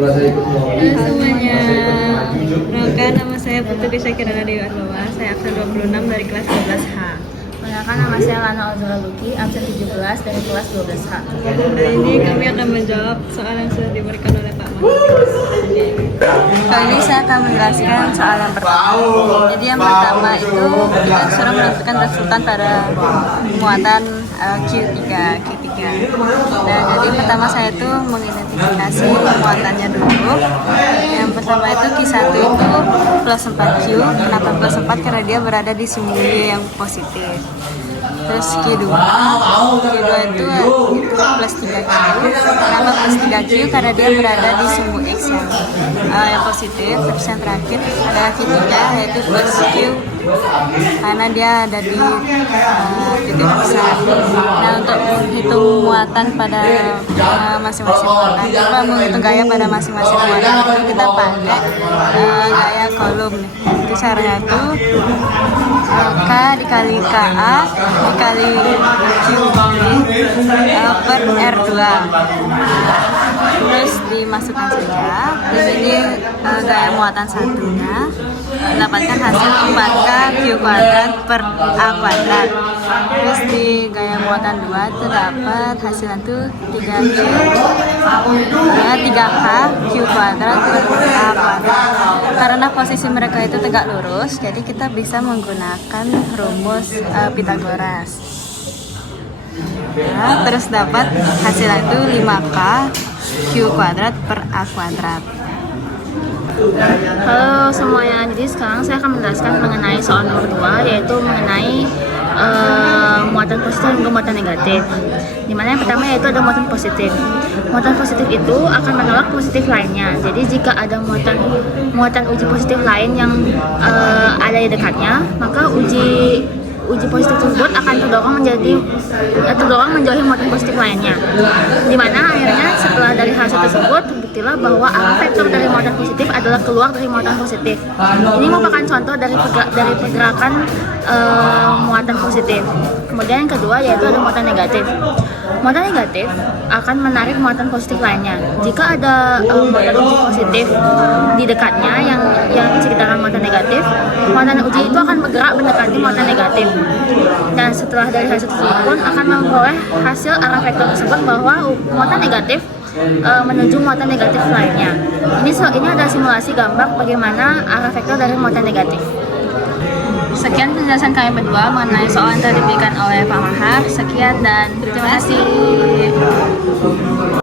semuanya, perkenalkan nama saya Putri Syakirana Dewi Arbawa. Saya absen 26 dari kelas 12H. Perkenalkan nama saya Lana Ozora Luki, absen 17 dari kelas 12H. Hari ini kami akan menjawab soal yang sudah diberikan oleh Pak Mas. Kali ini saya akan menjelaskan soal yang pertama. Jadi yang pertama itu kita disuruh menentukan resultan pada muatan Q3. Nah, jadi pertama saya itu mengidentifikasi muatannya dulu. Yang pertama itu Q1 itu plus 4Q. Kenapa plus 4? Karena dia berada di sumbu Y yang positif. Terus Q2 itu plus 3Q. Kenapa plus 3Q? Karena dia berada di sumbu X yang positif. Terus yang terakhir adalah Q3 yaitu plus Q karena dia ada di titik besar. Nah, untuk menghitung muatan pada masing-masing muatan, kita menghitung gaya pada masing-masing muatan itu kita pakai gaya kolom. Itu caranya itu K dikali KA dikali QB per R2. Terus dimasukkan saja. Di sini gaya muatan satunya mendapatkan hasil 4K Q kuadrat per A kuadrat. Terus di gaya muatan 2 itu dapat hasilnya itu 3Q ya 3K Q kuadrat per A kuadrat. Karena posisi mereka itu tegak lurus, jadi kita bisa menggunakan rumus Pythagoras. Nah, terus dapat hasilnya itu 5K Q kuadrat per A kuadrat. Halo semuanya, jadi sekarang saya akan menjelaskan mengenai soal nomor 2, yaitu mengenai muatan positif dan muatan negatif. Dimana yang pertama yaitu ada muatan positif. Muatan positif itu akan menolak positif lainnya. Jadi jika ada muatan uji positif lain yang ada di dekatnya, maka uji positif tersebut akan terdorong menjauhi muatan positif lainnya. Dimana akhirnya setelah dari hasil tersebut terbuktilah bahwa arah vektor dari muatan positif adalah keluar dari muatan positif. Ini merupakan contoh dari pergerakan muatan positif. Kemudian yang kedua yaitu ada muatan negatif. Muatan negatif akan menarik muatan positif lainnya. Jika ada muatan uji positif di dekatnya yang sekitaran muatan negatif, muatan uji itu akan bergerak mendekati muatan negatif. Dan setelah dari hasil tersebut pun akan memperoleh hasil arah vektor tersebut bahwa muatan negatif menuju muatan negatif lainnya. Ini adalah simulasi gambar bagaimana arah vektor dari muatan negatif. Sekian penjelasan kami berdua mengenai soal yang telah diberikan oleh Pak Mahar. Sekian dan terima kasih.